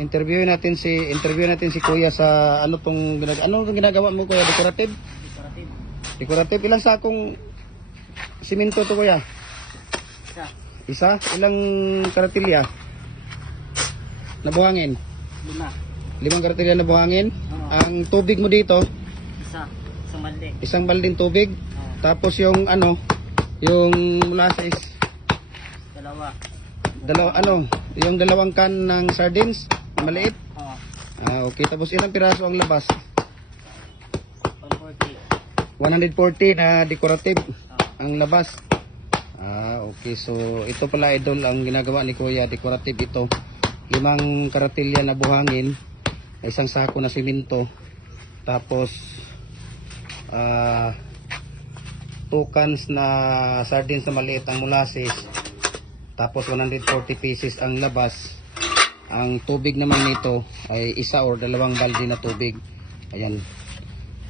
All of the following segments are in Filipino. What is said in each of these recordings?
Interview natin si Kuya sa ano tong ginagawa mo, Kuya? Decorative? Decorative. Decorative. Ilang sakong simento to, Kuya? Isa. Isa? Ilang karatilya na buhangin? 5. 5 karatilya na buhangin. Oo. Ang tubig mo dito, Isa. Isang balde. isang balding tubig. Oo. Tapos yung yung molasses, Dalawa. yung dalawang can ng sardines, maliit. Oo. Okay. Tapos ilang piraso ang labas? 140. 140 na decorative Oo. ang labas. Okay. So, ito pala, idol, ang ginagawa ni Kuya. Decorative ito. 5 karatilya na buhangin, isang sako na simento, tapos 2 cans na sardines na maliit ang molasses, tapos 140 pieces ang labas. Ang tubig naman nito ay isa or dalawang balde na tubig. Ayan.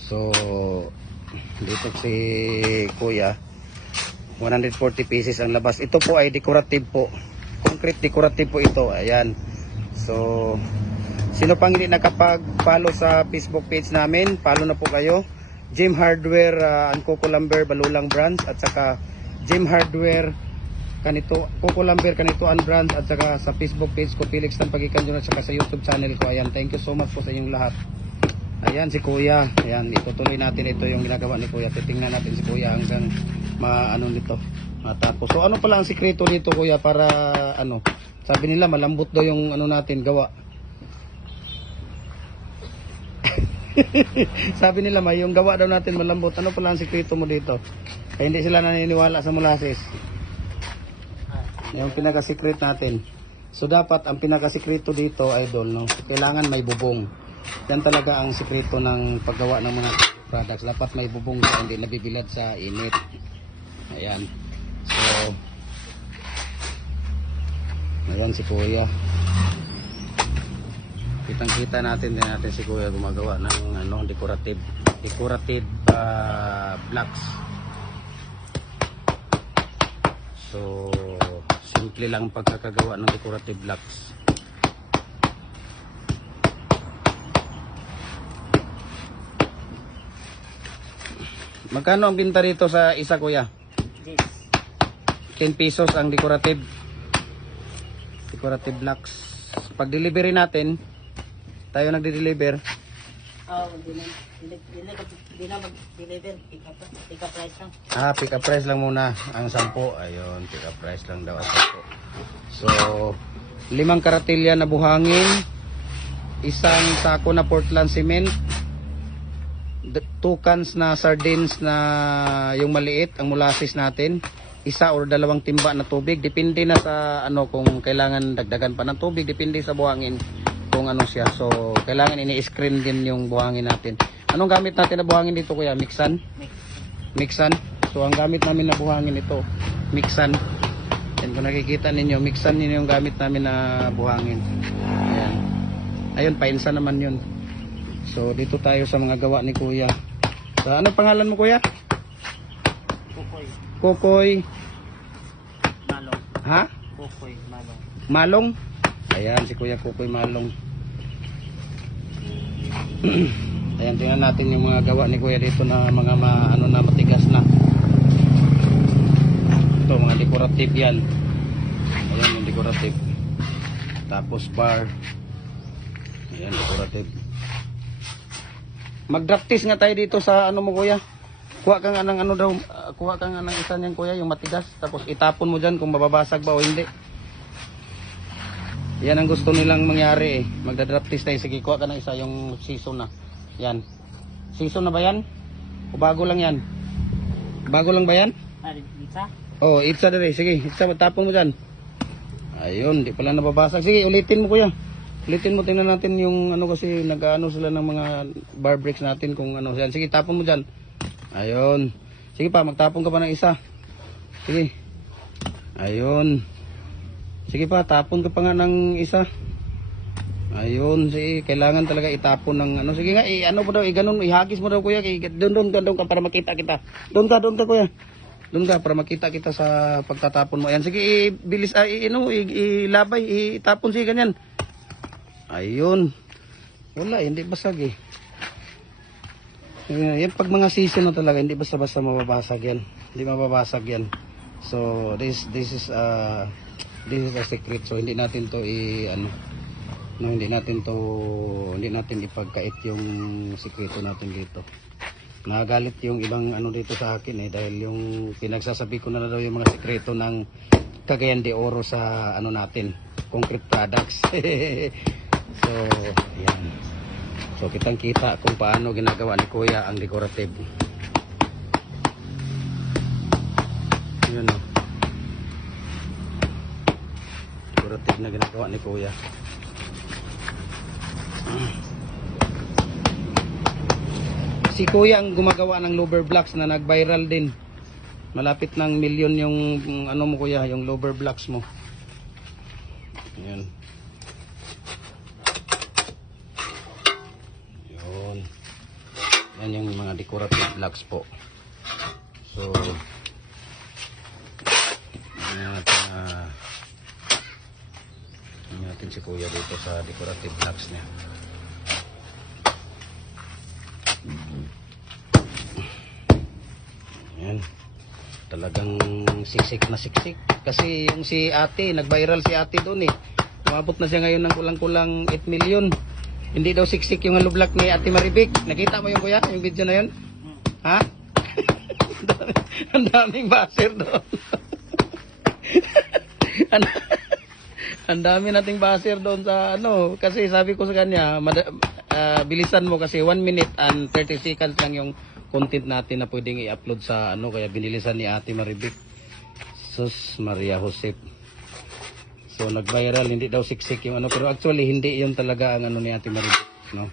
So, dito si Kuya, 140 pieces ang labas. Ito po ay decorative po. Concrete decorative po ito. Ayan. So, sino pang hindi nakapag-follow sa Facebook page namin, follow na po kayo. Gem Hardware and Coco Lumber Balulang Branch, at saka Gem Hardware Coco Lumber Kanituan Branch, at saka sa Facebook page ko Felix Tampagikan Jr. at saka sa YouTube channel ko. Ayan, thank you so much po sa inyong lahat. Ayan si Kuya. Ayan, itutuloy natin ito yung ginagawa ni Kuya. Titingnan natin si Kuya hanggang nito matapos. So ano pala ang sikreto nito, Kuya, para sabi nila malambot daw yung natin gawa. Sabi nila may yung gawa daw natin malambot. Ano pala ang sikreto mo dito? Kaya hindi sila naniniwala sa molasses. Yung pinaka-secret natin. So dapat ang pinaka-sikreto dito, idol, kailangan may bubong. Yan talaga ang sikreto ng paggawa ng mga products. Dapat may bubong ka, hindi nabibilad sa init. Ayan. So, ayan si Kuya. Kitang-kita natin si Kuya gumagawa ng decorative blocks. So, simple lang pagkakagawa ng decorative blocks. Magkano ang binta rito sa isa, Kuya? 10 pesos ang decorative blocks. Pag delivery natin, tayo nagde-deliver. Hindi na mag-deliver. Pick up price lang. Pick up price lang muna ang 10. Ayun, pick up price lang daw ang 10. So, 5 karatilya na buhangin, isang sako na Portland cement, 2 cans na sardines na yung maliit, ang molasses natin, isa or dalawang timba na tubig. Depende na sa kung kailangan dagdagan pa ng tubig, depende sa buhangin kung siya. So, kailangan ini-screen din yung buhangin natin. Anong gamit natin na buhangin dito, Kuya? Mixan? Mixan. So, ang gamit namin na buhangin ito, mixan. Yan, kung nakikita ninyo, mixan ninyo yung gamit namin na buhangin. Ayan. Ayun, painsa naman yun. So, dito tayo sa mga gawa ni Kuya. So, ano pangalan mo, Kuya? Kokoy. Malong. Ha? Kokoy. Malong. Malong? Ayan, si Kuya Kokoy Malong. Ayan, tingnan natin yung mga gawa ni Kuya dito na mga matigas na. Ito, mga decorative yan. Ayan, yung decorative. Tapos bar. Ayan, decorative. Mag-drop test nga tayo dito sa mo, Kuya. Kuha ka nga ng kuha ka nga ng isa niyan, Kuya, yung matigas. Tapos itapon mo dyan kung mababasag ba o hindi. Yan ang gusto nilang mangyari eh. Magda-drop test tayo. Sige, kuha ka ng isa, yung season na. Yan. Season na ba yan? O bago lang yan? Bago lang ba yan? Itza? Oo, itza na rin. Sige, itza, tapon mo dyan. Ayun, di pala nababasag. Sige, ulitin mo, Kuya. Ulitin mo, tingnan natin yung kasi nag-ano sila ng mga bar breaks natin kung yan. Sige, tapon mo dyan. Ayun. Sige pa, magtapon ka pa ng isa. Sige. Ayun. Sige pa, tapon ka pa nga ng isa. Ayun, sige, kailangan talaga itapon ng sige nga, mo daw, ganun, ihagis mo daw, Kuya. Doon ka para makita kita. Doon ka, Kuya. Doon ka para makita kita sa pagtatapon mo. Ayan, sige, bilis, ilabay, itapon, sige, ganyan. Ayun. Wala, hindi basag eh. Yan pag mga season na talaga, hindi basta-basta mababasag yan. Hindi mababasag yan. So this is a secret. So hindi natin to hindi natin ipagkait yung sikreto natin dito. Nagalit yung ibang dito sa akin dahil yung pinagsasabi ko na daw yung mga sikreto ng Cagayan de Oro sa natin, concrete products. So yan. So kitang kita kung paano ginagawa ni Kuya ang decorative. Yun o. Decorative na ginagawa ni Kuya. Si Kuya ang gumagawa ng louver blocks na nag-viral din. Malapit ng milyon yung mo Kuya, yung louver blocks mo. Ayan. Yun. Yan yung mga decorative blocks po. So natin si Kuya dito sa decorative blocks niya. Ayan. Talagang siksik na siksik. Kasi yung si ate, nag-viral si ate doon eh. Umabot na siya ngayon ng kulang-kulang 8 million. Hindi daw siksik yung hollow block ni Ate Maribik. Nakita mo yung Kuya, yung video na yun? Ha? Ang daming baser doon. Ang dami nating baser doon sa kasi sabi ko sa kanya, bilisan mo kasi 1 minute and 30 seconds lang yung content natin na pwedeng i-upload sa kaya binilisan ni Ate Maribik. Sus Maria Josep. So nag-viral, hindi daw siksik yung pero actually hindi yun talaga ang ni Ate Maribik, no?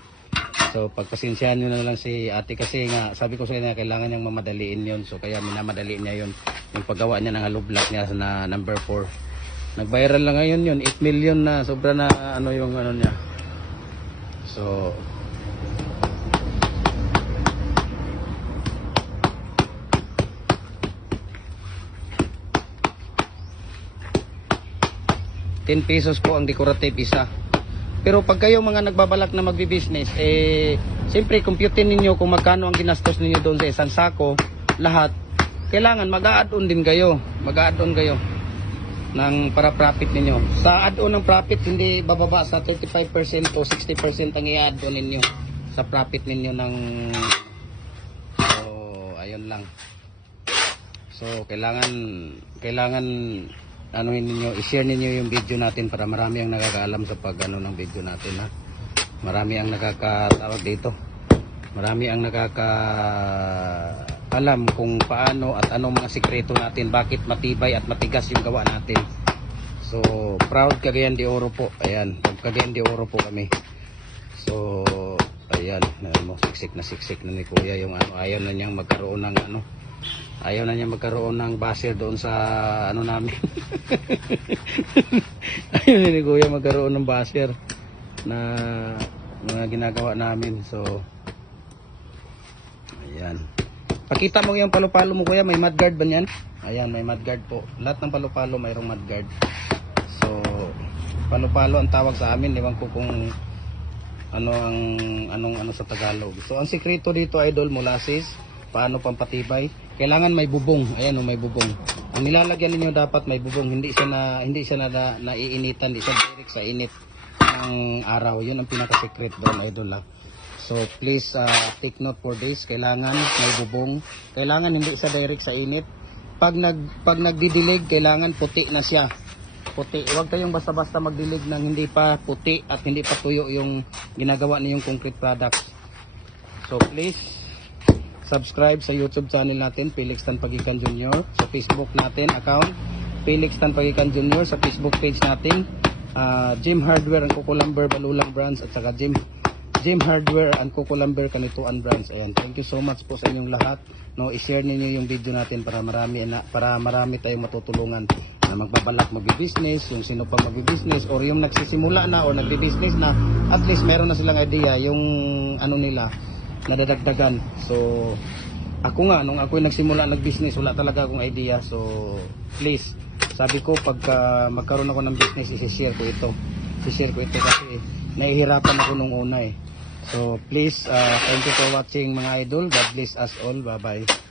So pagpasensyahan nyo na lang si Ate kasi nga sabi ko sa kanya kailangan niyang mamadaliin yun. So kaya minamadaliin niya yun yung paggawa niya ng hollow block niya na number 4. Nag-viral lang ngayon yun, 8 million na, sobra na yung niya. So ₱10 po ang decorative isa. Pero pag kayo mga nagbabalak na magbi-business, siyempre computein ninyo kung magkano ang ginastos ninyo doon sa isang sako, lahat. Kailangan mag-a-add-on din kayo. Mag-a-add-on kayo ng para profit ninyo. Sa add-on ng profit, hindi bababa sa 35% o 60% ang i-add-on ninyo sa profit ninyo ng ayun lang. So kailangan ninyo, i-share ninyo yung video natin para marami ang nakakaalam sa ng video natin, ha. Marami ang nakakatawag dito. Marami ang nakakaalam kung paano at anong mga sikreto natin, bakit matibay at matigas yung gawa natin. So, proud Cagayan de Oro po. Ayan, Cagayan de Oro po kami. So, ayan, siksik na ni Kuya yung ayaw na niyang magkaroon ng ayaw na niya magkaroon ng baser doon sa namin. Ayaw ni Kuya magkaroon ng baser na mga ginagawa namin. So ayan, pakita mo yung palo-palo mo Kuya, may mudguard ba niyan? Ayan, may mudguard po. Lahat ng palo-palo mayroong mudguard. So palo-palo ang tawag sa amin, ewan ko kung anong sa Tagalog. So ang sikreto dito idol, molasses. Paano pampatibay? Kailangan may bubong. Ayan, may bubong. Ang nilalagyan niyo dapat may bubong. Hindi siya naiinitan, hindi siya direct sa init ng araw. 'Yun ang pinaka-secret doon, idol lang. So please take note for this. Kailangan may bubong. Kailangan hindi siya direct sa init. Pag nagdidilig, kailangan puti na siya. Puti. Huwag kayong basta-basta magdilig ng hindi pa puti at hindi pa tuyo yung ginagawa niyong concrete products. So please subscribe sa YouTube channel natin, Felix Tan Pagikan Jr. Sa Facebook natin, account, Felix Tan Pagikan Jr. Sa Facebook page natin, Jim Hardware and Kukulamber Balulang Brands at saka Jim Hardware and Kukulamber Kanituan Brands. Ayan, thank you so much po sa inyong lahat. No, i-share niyo yung video natin para marami tayong matutulungan na magbabalak magbi-business, yung sino pa magbi-business or yung nagsisimula na o nagbi-business na, at least meron na silang idea yung nila nadadagdagan. So ako nga nung ako nagsimula nag-business, wala talaga akong idea. So please, sabi ko pag magkaroon ako ng business, i-share ko ito kasi nahihirapan ako nung una eh. So please, thank you for watching mga idol. God bless us all. Bye bye.